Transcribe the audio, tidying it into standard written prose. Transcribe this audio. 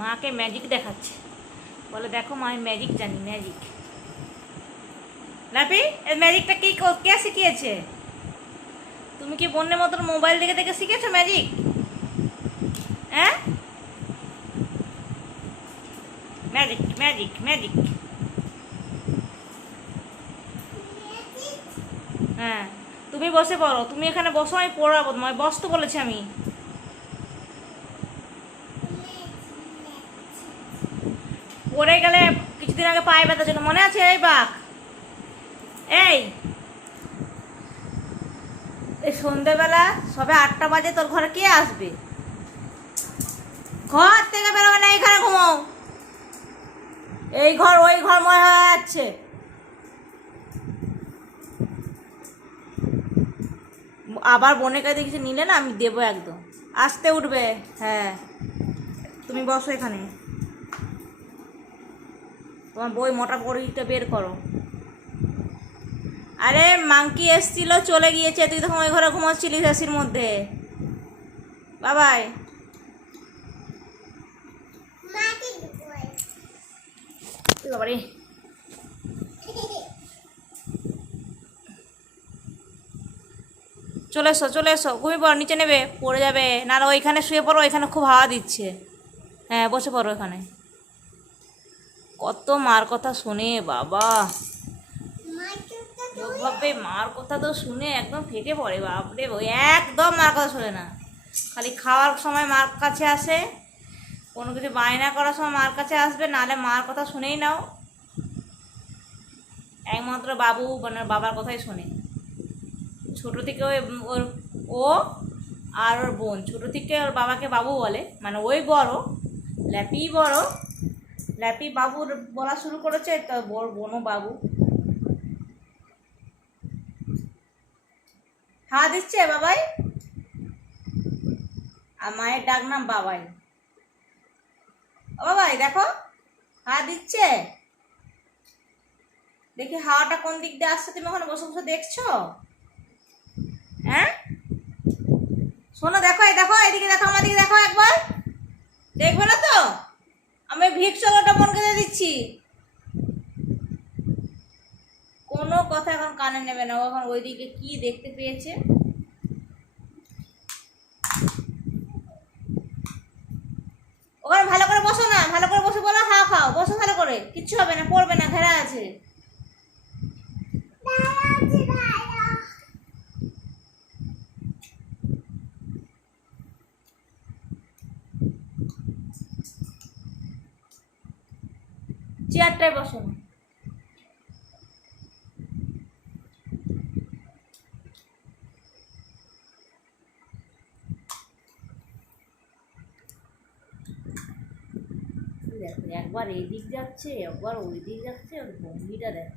মাকে ম্যাজিক দেখাচ্ছে, বলে দেখো মা আমি ম্যাজিক জানি, ম্যাজিক। লাপি এই ম্যাজিকটা কি কে শিখিয়েছে? তুমি কি বোনের মতন মোবাইল দেখে দেখে শিখেছো ম্যাজিক? হ্যাঁ, ম্যাজিক ম্যাজিক ম্যাজিক। হ্যাঁ, তুমি বসে পড়ো, তুমি এখানে বসো, আমি পড়াবো তোমায়, বসতে বলেছি আমি। পড়ে গেলে কিছুদিন আগে পায়ে ব্যথা ছিল, মনে আছে? এই বাঘ, এই এই সন্ধেবেলা সবে 8টা বাজে, তোর ঘরে কে আসবে? ঘর থেকে বেরোবে না, এইখানে ঘুমাও। এই ঘর ওই ঘর মনে হয়ে যাচ্ছে। আবার বোনের কাছে কিছু নিলে না আমি দেবো একদম। আসতে উঠবে। হ্যাঁ, তুমি বসো এখানে, তোমার বই মোটা বড়িটা বের করো। আরে মাংকি এসছিল, চলে গিয়েছে, তুই তখন ওই ঘরে ঘুমাচ্ছিলিস এসির মধ্যে। বাবাই, বাবারে, চলে এসো চলে এসো, ঘুমিয়ে পড়ো, নিচে নেবে, পড়ে যাবে, নাহলে ওইখানে শুয়ে পড়ো, ওইখানে খুব হাওয়া দিচ্ছে। হ্যাঁ, বসে পড়ো এখানে। কত মার কথা শুনে বাবা, ভাবে মার কথা তো শুনে একদম ফেটে পড়ে, বাপরে, ওই একদম মার কথা শোনে না। খালি খাওয়ার সময় মার কাছে আসে, কোনো কিছু বায়না করার সময় মার কাছে আসবে, নাহলে মার কথা শুনেই নাও। একমাত্র বাবু মানে বাবার কথাই শোনে। ছোট থেকে ওর ও আর ওর বোন ছোট থেকে ওর বাবাকে বাবু বলে, মানে ওই বড়, ল্যাপি বড়, ল্যাপি বাবু বলা শুরু করেছে, তো বড় বোনও বাবু। হাওয়া দিচ্ছে বাবাই, আর মায়ের ডাক নাম বাবাই। ও বাবাই দেখো, হাওয়া দিচ্ছে, দেখি হাওয়াটা কোন দিক দিয়ে আসছে, তুমি ওখানে বসে বসে দেখছো? হ্যাঁ, শোনো, দেখো, এই দেখো, এদিকে দেখো, আমার দিকে দেখো একবার, দেখবে না তো? আমি ভিক্সটা মন করে দিচ্ছি, কোনো কথা এখন কানে নেবে না, ও এখন ওইদিকে কি দেখতে পেয়েছে। ওখানে ভালো করে বসো না, ভালো করে বসে বলো হা খাও, বসো ভালো করে, কিচ্ছু হবে না, পড়বে না, ঘেরা আছে। চেয়ারটায় বসো না। একবার এই দিক যাচ্ছে, একবার ওই দিক যাচ্ছে, ওর ভঙ্গিটা দেখ।